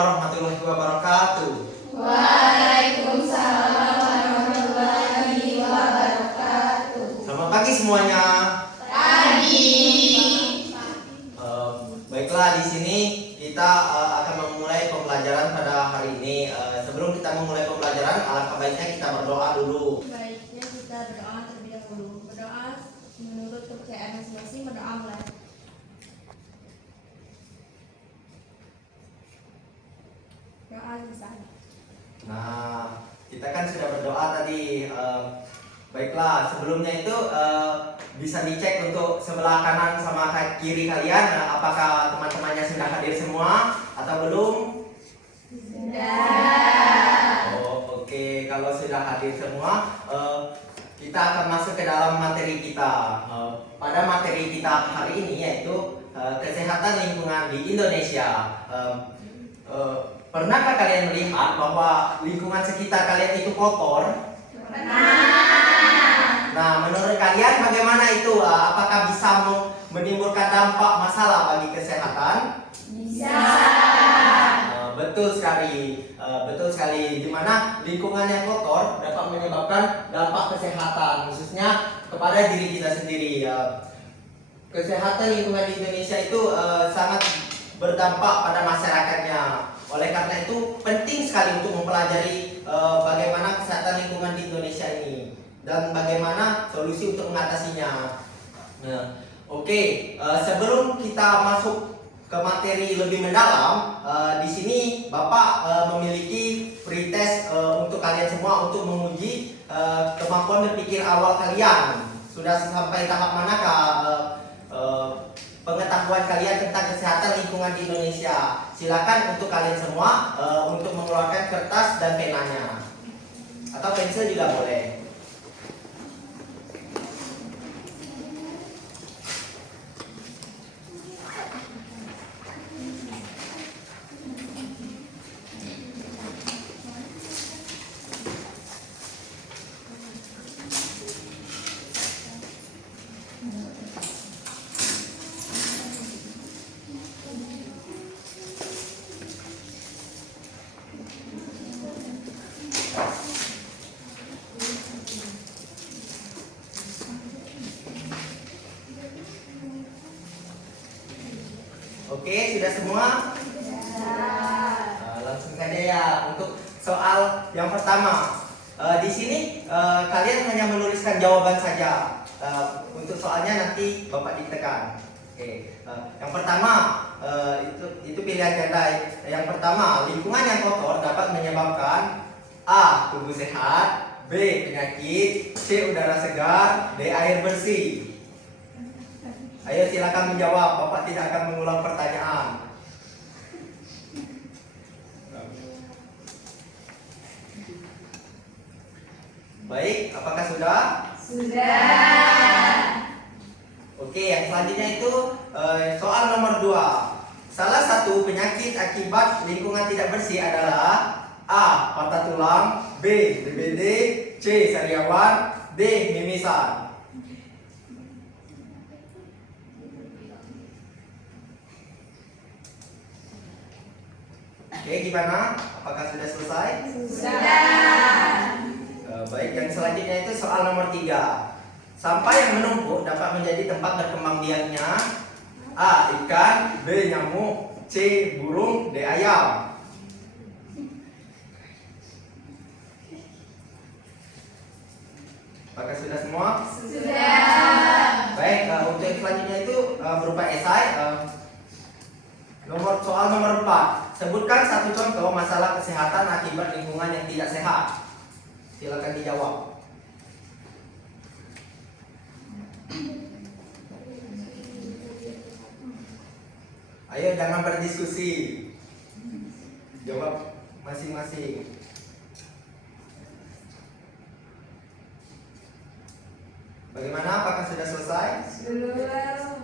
warahmatullahi wabarakatuh. Waalaikumsalam warahmatullahi wabarakatuh. Selamat pagi semuanya. Pagi. Baiklah, di sini kita akan memulai pembelajaran pada hari ini. Sebelum kita memulai pembelajaran, alangkah baiknya kita berdoa dulu. Baiknya kita berdoa terlebih dahulu. Berdoa menurut kepercayaan masing-masing. Berdoa mulai. Doa misalnya. Nah, kita kan sudah berdoa tadi. Baiklah, sebelumnya itu bisa dicek untuk sebelah kanan sama kiri kalian, apakah teman-temannya sudah hadir semua atau belum? Sudah. Oh, oke. Kalau sudah hadir semua, kita akan masuk ke dalam materi kita. Pada materi kita hari ini yaitu kesehatan lingkungan di Indonesia. Pernahkah kalian melihat bahwa lingkungan sekitar kalian itu kotor? Pernah. Nah, menurut kalian bagaimana itu? Apakah bisa menimbulkan dampak masalah bagi kesehatan? Bisa. Betul sekali, betul sekali. Di mana lingkungan yang kotor dapat menyebabkan dampak kesehatan, khususnya kepada diri kita sendiri. Kesehatan lingkungan di Indonesia itu sangat berdampak pada masyarakatnya. Oleh karena itu penting sekali untuk mempelajari bagaimana kesehatan lingkungan di Indonesia ini dan bagaimana solusi untuk mengatasinya. Nah, oke. Sebelum kita masuk ke materi lebih mendalam, di sini Bapak memiliki pretest untuk kalian semua untuk menguji kemampuan berpikir awal kalian. Sudah sampai tahap manakah pengetahuan kalian tentang kesehatan lingkungan di Indonesia? Silakan untuk kalian semua untuk mengeluarkan kertas dan penanya, atau pensil juga boleh. Oke, sudah semua? Langsung saja ya untuk soal yang pertama. Di sini kalian hanya menuliskan jawaban saja. Untuk soalnya nanti Bapak diktekan. Oke, yang pertama itu pilihan ganda. Yang pertama, lingkungan yang kotor dapat menyebabkan A. Tubuh sehat, B. Penyakit, C. Udara segar, D. Air bersih. Ayo silakan menjawab, Bapak tidak akan mengulang pertanyaan. Baik, apakah sudah? Sudah. Oke, yang selanjutnya itu soal nomor 2. Salah satu penyakit akibat lingkungan tidak bersih adalah A. Patah tulang, B. DBD, C. Sariawan, D. Mimisan. Oke, gimana? Apakah sudah selesai? Sudah. Baik, yang selanjutnya itu soal nomor 3. Sampah yang menumpuk dapat menjadi tempat berkembang biaknya A. Ikan, B. Nyamuk, C. Burung, D. Ayam. Apakah sudah semua? Sudah. Baik, untuk yang selanjutnya itu berupa esai. Soal nomor 4. Sebutkan satu contoh masalah kesehatan akibat lingkungan yang tidak sehat. Silakan dijawab. Ayo jangan berdiskusi. Jawab masing-masing. Bagaimana? Apakah sudah selesai? Sudah.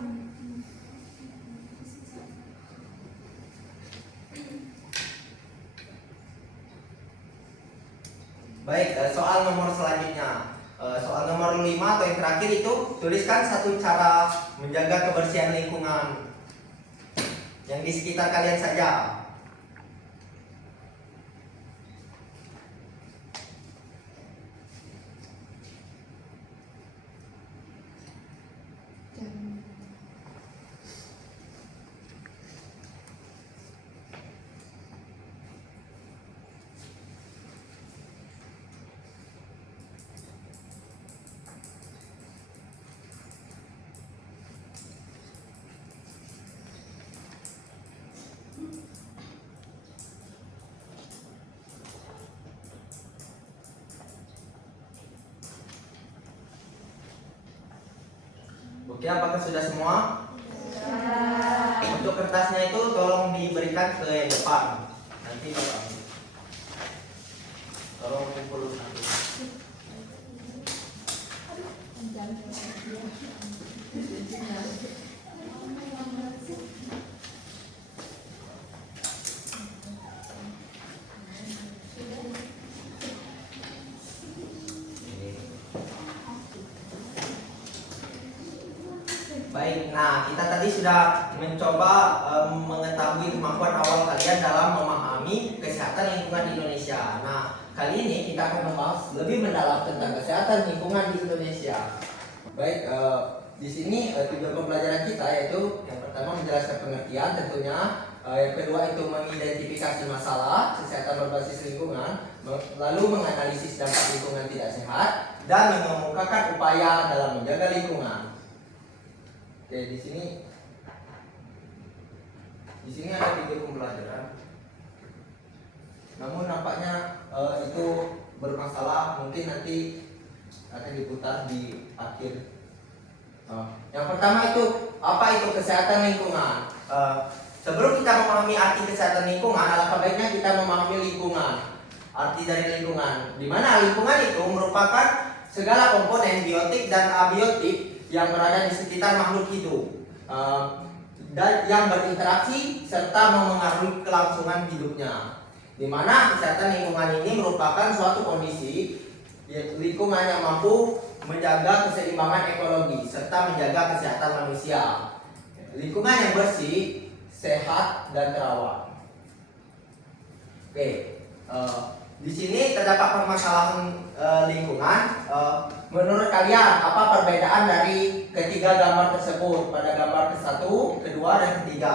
Baik, soal nomor selanjutnya. Soal nomor 5 atau yang terakhir itu tuliskan satu cara menjaga kebersihan lingkungan yang di sekitar kalian saja. Oke, apakah sudah semua? Untuk kertasnya itu tolong diberikan ke yang depan. Nanti Bapak ambil. Tolong kumpul satu. Baik, nah kita tadi sudah mencoba mengetahui kemampuan awal kalian dalam memahami kesehatan lingkungan di Indonesia. Nah, kali ini kita akan membahas lebih mendalam tentang kesehatan lingkungan di Indonesia. Baik, di sini tujuan pembelajaran kita yaitu yang pertama menjelaskan pengertian tentunya, yang kedua itu mengidentifikasi masalah kesehatan berbasis lingkungan, lalu menganalisis dampak lingkungan tidak sehat, dan mengemukakan upaya dalam menjaga lingkungan. Oke, di sini ada video pembelajaran. Namun nampaknya itu bermasalah, mungkin nanti akan diputar di akhir. Yang pertama itu apa itu kesehatan lingkungan? Sebelum kita memahami arti kesehatan lingkungan, alangkah baiknya kita memahami lingkungan. Arti dari lingkungan, di mana lingkungan itu merupakan segala komponen biotik dan abiotik yang berada di sekitar makhluk hidup dan yang berinteraksi serta memengaruhi kelangsungan hidupnya. Di mana kesehatan lingkungan ini merupakan suatu kondisi lingkungan yang mampu menjaga keseimbangan ekologi serta menjaga kesehatan manusia. Lingkungan yang bersih, sehat dan terawat. Oke, di sini terdapat permasalahan lingkungan. Menurut kalian apa perbedaan dari ketiga gambar tersebut pada gambar ke-1, kedua dan ketiga?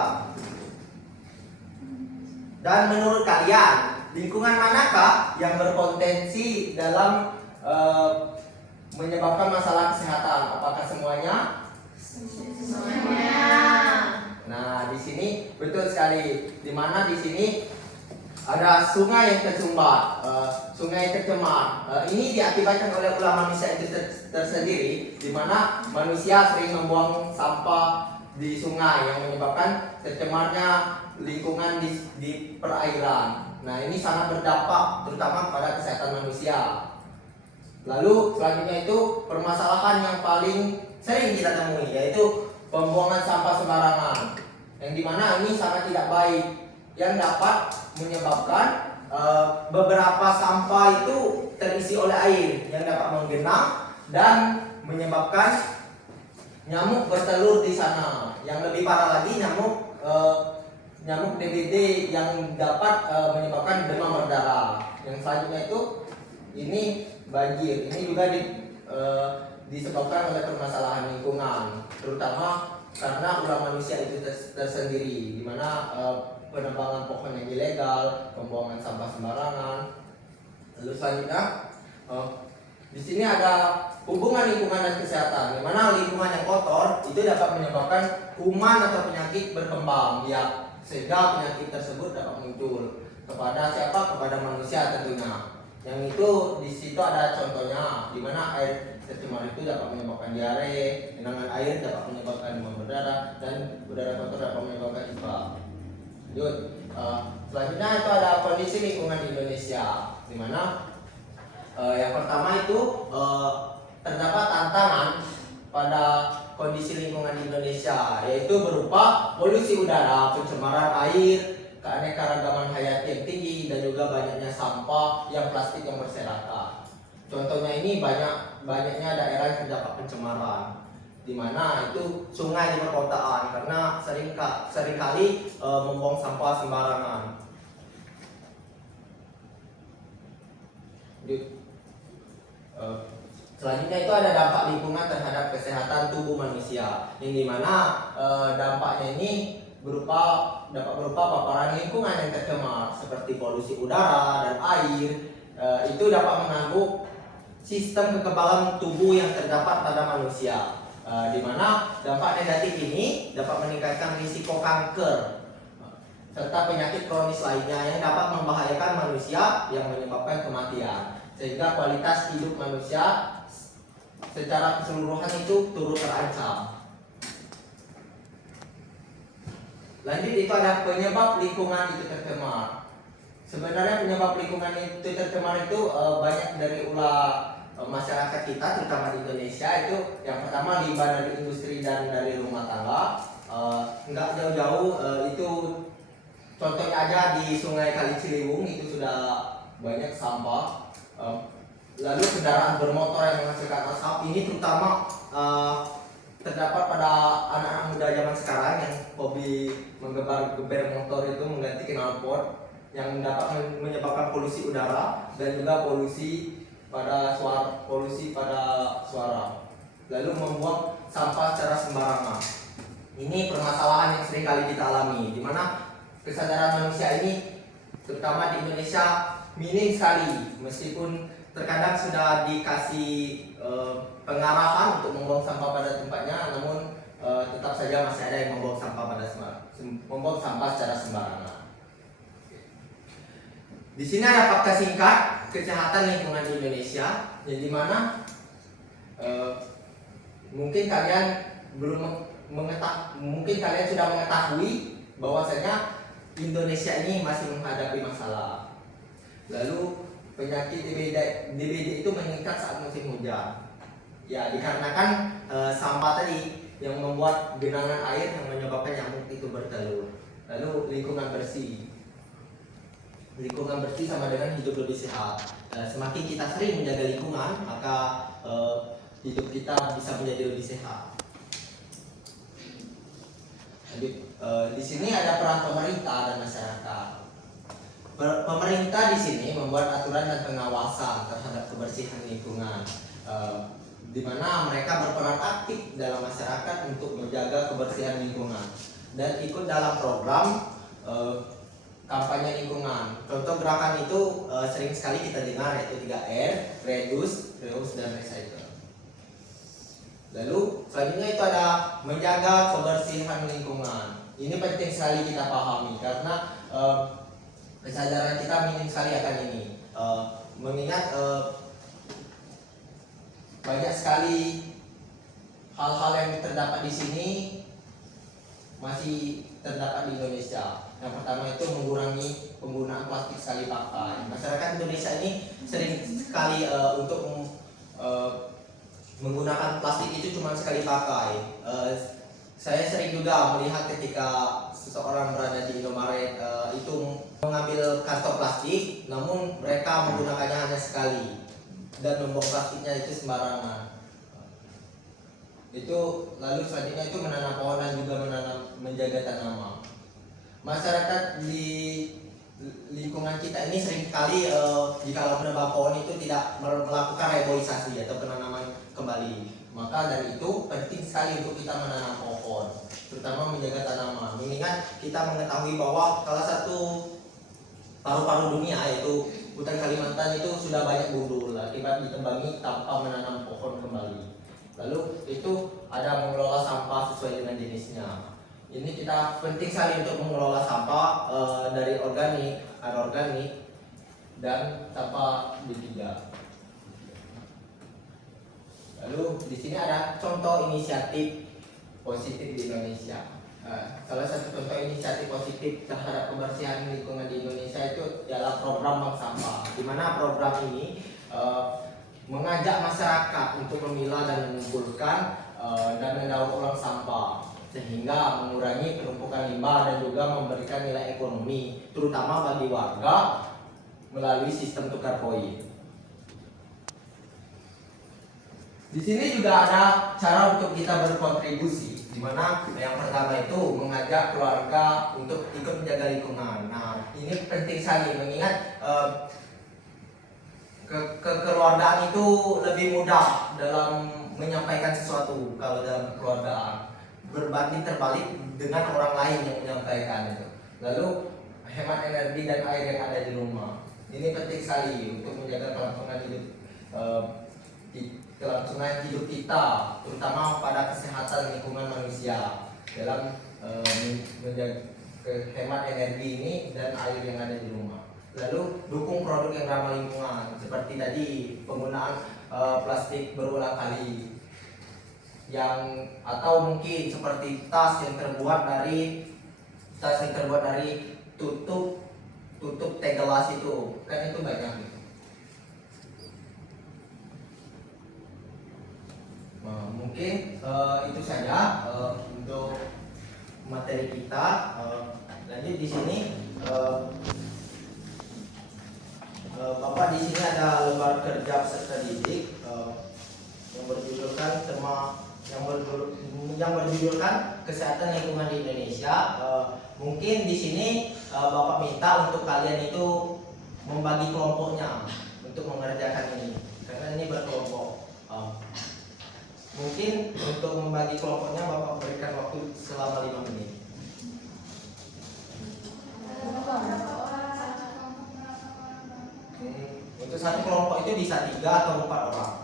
Dan menurut kalian lingkungan manakah yang berpotensi dalam menyebabkan masalah kesehatan? Apakah semuanya? Semuanya. Nah, di sini betul sekali. Di mana di sini ada sungai yang tersumbat, sungai tercemar. Ini diakibatkan oleh ulah manusia itu tersendiri, di mana manusia sering membuang sampah di sungai yang menyebabkan tercemarnya lingkungan di perairan. Nah, ini sangat berdampak terutama pada kesehatan manusia. Lalu selanjutnya itu permasalahan yang paling sering kita temui yaitu pembuangan sampah sembarangan, yang dimana ini sangat tidak baik, yang dapat menyebabkan beberapa sampah itu terisi oleh air yang dapat menggenang dan menyebabkan nyamuk bertelur di sana. Yang lebih parah lagi nyamuk DBD yang dapat menyebabkan demam berdarah. Yang selanjutnya itu ini banjir. Ini juga disebabkan oleh permasalahan lingkungan, terutama karena ulah manusia itu tersendiri, di mana penebangan pohon yang ilegal, pembuangan sampah sembarangan. Lalu selanjutnya, di sini ada hubungan lingkungan dan kesehatan, di mana lingkungan yang kotor itu dapat menyebabkan kuman atau penyakit berkembang, ya, sehingga penyakit tersebut dapat muncul kepada siapa? Kepada manusia tentunya. Yang itu di situ ada contohnya, di mana air tercemar itu dapat menyebabkan diare, genangan air dapat menyebabkan demam berdarah, dan udara kotor dapat menyebabkan ISPA. Lanjut, selanjutnya itu ada kondisi lingkungan di Indonesia, di mana yang pertama itu terdapat tantangan pada kondisi lingkungan di Indonesia, yaitu berupa polusi udara, pencemaran air, keanekaragaman hayati yang tinggi, dan juga banyaknya sampah yang plastik yang berserakan. Contohnya ini banyaknya daerah yang terdapat pencemaran, di mana itu sungai di perkotaan karena seringkali membuang sampah sembarangan. Selanjutnya itu ada dampak lingkungan terhadap kesehatan tubuh manusia, yang dimana dampaknya ini dapat berupa paparan lingkungan yang tercemar seperti polusi udara dan air. Itu dapat mengganggu sistem kekebalan tubuh yang terdapat pada manusia, di mana dampak negatif ini dapat meningkatkan risiko kanker serta penyakit kronis lainnya yang dapat membahayakan manusia yang menyebabkan kematian, sehingga kualitas hidup manusia secara keseluruhan itu turut terancam. Lanjut itu ada penyebab lingkungan itu tercemar. Sebenarnya penyebab lingkungan itu tercemar itu banyak dari ulah masyarakat kita, terutama di Indonesia. Itu yang pertama limbah dari industri dan dari rumah tangga. Nggak jauh-jauh itu contohnya aja di Sungai Kali Ciliwung itu sudah banyak sampah. Lalu kendaraan bermotor yang menghasilkan asap ini terutama terdapat pada anak-anak muda zaman sekarang yang hobi menggeber motor itu mengganti knalpot yang menyebabkan polusi udara dan juga polusi pada suara. Lalu membuang sampah secara sembarangan. Ini permasalahan yang sering kali kita alami, di mana kesadaran manusia ini terutama di Indonesia minim sekali, meskipun terkadang sudah dikasih pengarahan untuk membuang sampah pada tempatnya, namun tetap saja masih ada yang membuang sampah secara sembarangan. Di sini ada fakta singkat kesehatan lingkungan di Indonesia, yang dimana mungkin kalian sudah mengetahui bahwasanya Indonesia ini masih menghadapi masalah. Lalu penyakit DBD itu meningkat saat musim hujan. Ya, dikarenakan sampah tadi yang membuat genangan air yang menyebabkan nyamuk itu bertelur. Lalu lingkungan bersih sama dengan hidup lebih sehat. Semakin kita sering menjaga lingkungan, maka hidup kita bisa menjadi lebih sehat. Jadi, di sini ada peran pemerintah dan masyarakat. Pemerintah di sini membuat aturan dan pengawasan terhadap kebersihan lingkungan, di mana mereka berperan aktif dalam masyarakat untuk menjaga kebersihan lingkungan dan ikut dalam program kampanye lingkungan. Contoh gerakan itu sering sekali kita dengar, yaitu 3R, reduce, reuse, dan recycle. Lalu selanjutnya itu ada menjaga kebersihan lingkungan. Ini penting sekali kita pahami karena kesadaran kita minim sekali akan ini. Mengingat banyak sekali hal-hal yang terdapat di sini masih terdapat di Indonesia. Yang pertama itu mengurangi penggunaan plastik sekali pakai. Masyarakat Indonesia ini sering sekali untuk menggunakan plastik itu cuma sekali pakai. Saya sering juga melihat ketika seseorang berada di Indomaret itu mengambil kantong plastik, namun mereka menggunakannya hanya sekali dan membuang plastiknya itu sembarangan. Itu lalu selanjutnya itu menanam pohon dan juga menjaga tanaman. Masyarakat di lingkungan kita ini seringkali jika menebang pohon itu tidak melakukan reboisasi atau penanaman kembali. Maka dari itu penting sekali untuk kita menanam pohon, terutama menjaga tanaman. Mengingat kita mengetahui bahwa salah satu paru-paru dunia yaitu hutan Kalimantan itu sudah banyak gundul akibat ditebangi tanpa menanam pohon kembali. Lalu itu ada mengelola sampah sesuai dengan jenisnya. Ini kita penting sekali untuk mengelola sampah dari organik, anorganik, dan sampah B3. Lalu di sini ada contoh inisiatif positif di Indonesia. Salah satu contoh inisiatif positif terhadap kebersihan lingkungan di Indonesia itu adalah program Bank Sampah, di mana program ini mengajak masyarakat untuk memilah dan mengumpulkan dan mendaur ulang sampah, sehingga mengurangi penumpukan limbah dan juga memberikan nilai ekonomi, terutama bagi warga melalui sistem tukar poin. Di sini juga ada cara untuk kita berkontribusi, di mana yang pertama itu mengajak keluarga untuk ikut menjaga lingkungan. Nah, ini penting sekali mengingat kekeluargaan itu lebih mudah dalam menyampaikan sesuatu kalau dalam kekeluargaan berbanding terbalik dengan orang lain yang menyampaikan itu. Lalu hemat energi dan air yang ada di rumah. Ini penting sekali untuk menjaga kelangsungan hidup kita, terutama pada kesehatan lingkungan manusia dalam menjaga hemat energi ini dan air yang ada di rumah. Lalu dukung produk yang ramah lingkungan seperti tadi penggunaan plastik berulang kali atau mungkin seperti tas yang terbuat dari tas yang terbuat dari tutup teh gelas itu kan itu banyak gitu. Nah, mungkin itu saja untuk materi kita. Lanjut di sini, Bapak di sini ada lembar kerja peserta didik yang berjudulkan yang berjudulkan kesehatan lingkungan di Indonesia. Mungkin di sini Bapak minta untuk kalian itu membagi kelompoknya untuk mengerjakan ini karena ini berkelompok. Mungkin untuk membagi kelompoknya Bapak berikan waktu selama 5 menit. Untuk satu kelompok itu bisa 3 atau 4 orang.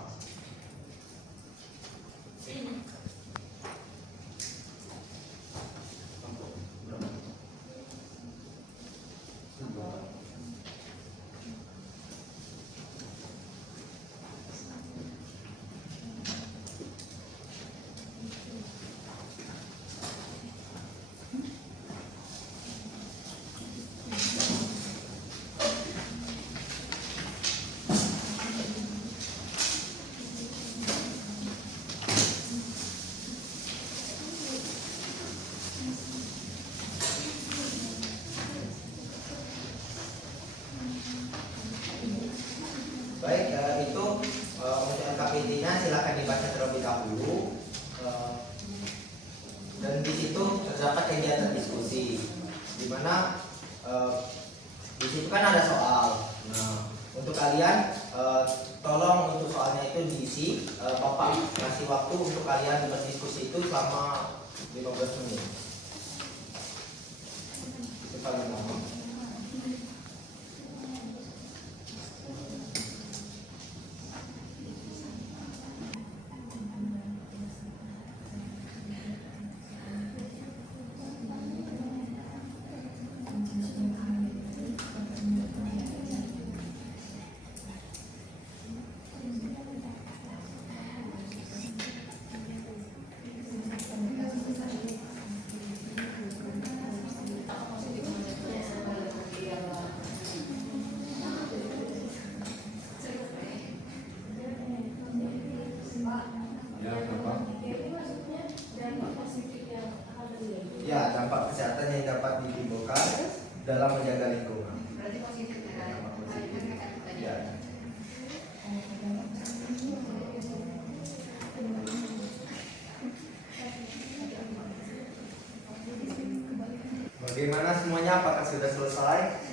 Baik, itu untuk LKPD-nya silakan dibaca terlebih dahulu. Dan di situ terdapat kegiatan diskusi, di mana di situ kan ada soal. Nah, untuk kalian tolong untuk soalnya itu diisi. Bapak kasih waktu untuk kalian berdiskusi itu selama 15 menit. Itu paling lama. Ya, dampak kesehatan yang dapat ditimbulkan dalam menjaga lingkungan. Berarti positif ya. Ya. Bagaimana semuanya? Apakah sudah selesai?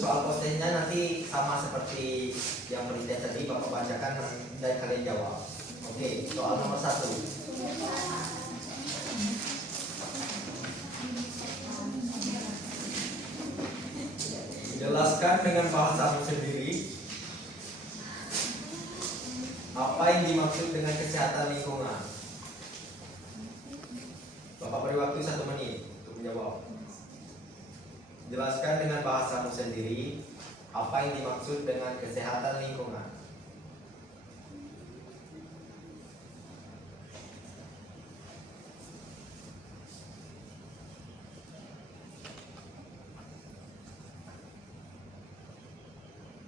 Soal postingnya nanti sama seperti yang berita tadi, Bapak bacakan dan kalian jawab. Oke, soal nomor 1. Jelaskan dengan bahasamu sendiri apa yang dimaksud dengan kesehatan lingkungan. Bapak beri waktu 1 menit untuk menjawab. Jelaskan dengan bahasamu sendiri apa yang dimaksud dengan kesehatan lingkungan.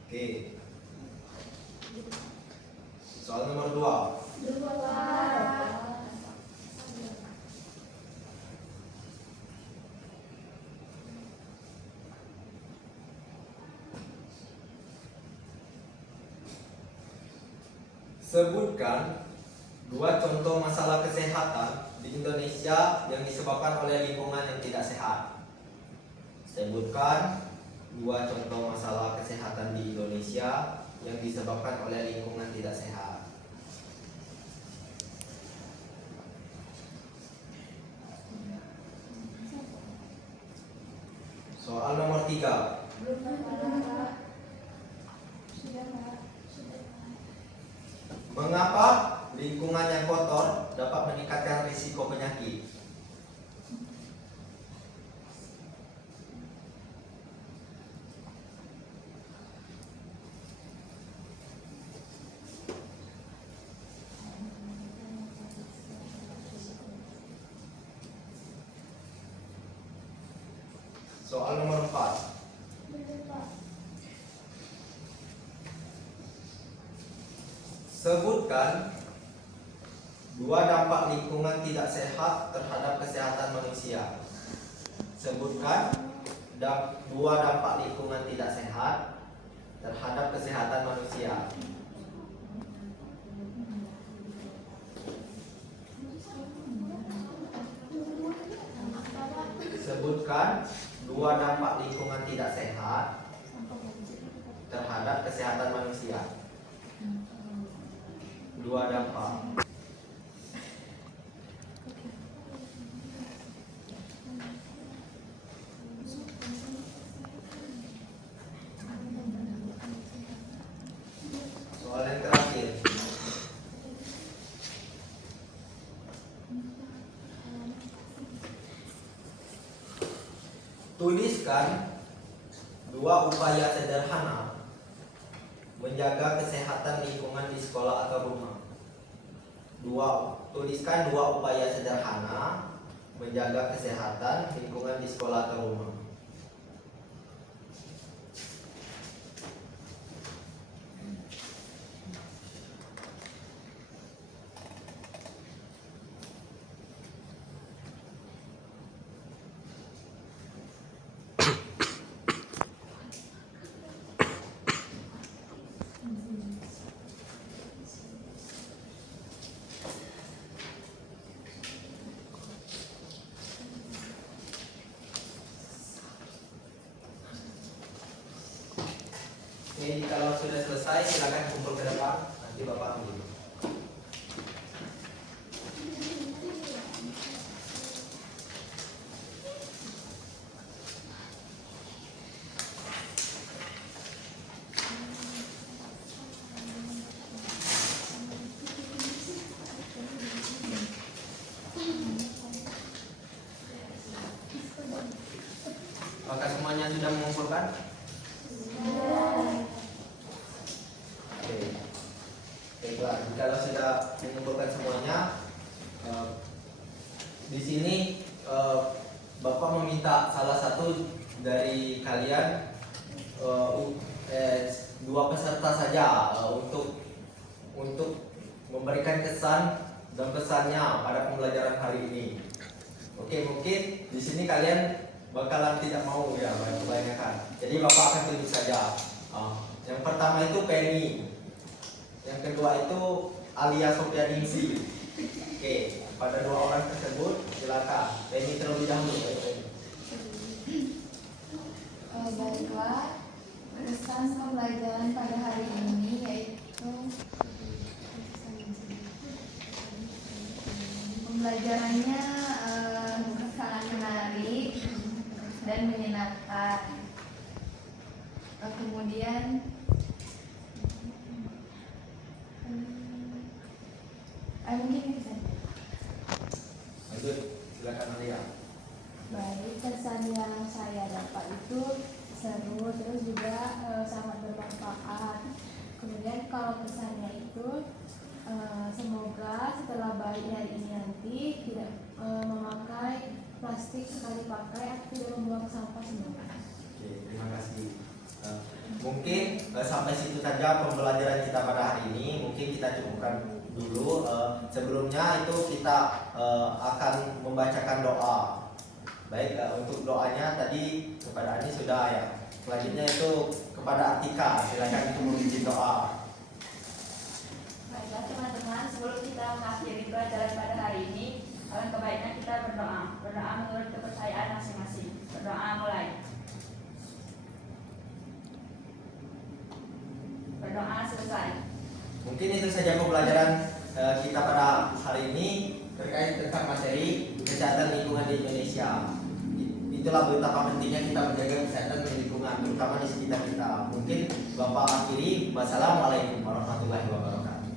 Oke. Soal nomor 2. Sebutkan 2 contoh masalah kesehatan di Indonesia yang disebabkan oleh lingkungan yang tidak sehat. Sebutkan 2 contoh masalah kesehatan di Indonesia yang disebabkan oleh lingkungan tidak sehat. Soal nomor 3. Mengapa lingkungan yang kotor dapat meningkatkan risiko penyakit? Soal nomor 4. Sebutkan dua dampak lingkungan tidak sehat terhadap kesehatan manusia. Sebutkan dua dampak lingkungan tidak sehat terhadap kesehatan manusia. Sebutkan dua dampak lingkungan tidak sehat terhadap kesehatan manusia. Dua dampak. Soal yang terakhir. Tuliskan dua upaya sederhana menjaga kesehatan lingkungan di sekolah atau rumah. Tuliskan dua upaya sederhana menjaga kesehatan lingkungan di sekolah atau rumah. Oke, kalau sudah selesai silakan kumpul ke depan, nanti Bapak ambil. Apakah semuanya sudah mengumpulkan? Baiklah, kalau sudah mengumpulkan semuanya, di sini Bapak meminta salah satu dari kalian, dua peserta saja, untuk memberikan kesan dan pesannya pada pembelajaran hari ini. Oke, mungkin di sini kalian bakalan tidak mau ya kebanyakan. Jadi Bapak akan tunjuk saja. Yang pertama itu Penny. Yang kedua itu Alia Sofianingsi. Oke, pada dua orang tersebut silakan. Penny terlebih dahulu. Baiklah, kesan pembelajaran pada hari ini yaitu pembelajarannya sangat menarik dan menyenangkan. Kemudian mungkin itu saja. Lanjut, silakan Alia. Baik, kesan yang saya dapat itu seru, terus juga sangat bermanfaat. Kemudian kalau kesannya itu semoga setelah balik hari ini nanti tidak memakai plastik sekali pakai atau tidak membuang sampah semua. Oke, terima kasih. Mungkin sampai situ saja pembelajaran kita pada hari ini. Mungkin kita cukupkan dulu. Sebelumnya itu kita akan membacakan doa. Baik, untuk doanya tadi kepada Ani sudah ya. Selanjutnya itu kepada Atika, silakan itu memimpin doa. Baiklah teman-teman, sebelum kita mengakhiri pelajaran pada hari ini, alangkah baiknya kita berdoa. Berdoa menurut kepercayaan masing-masing. Berdoa mulai. Berdoa selesai. Mungkin itu saja pembelajaran kita pada hari ini terkait tentang materi kesehatan lingkungan di Indonesia. Itulah betapa pentingnya kita menjaga kesehatan lingkungan, terutama di sekitar kita. Mungkin Bapak akhiri. Wassalamualaikum warahmatullahi wabarakatuh.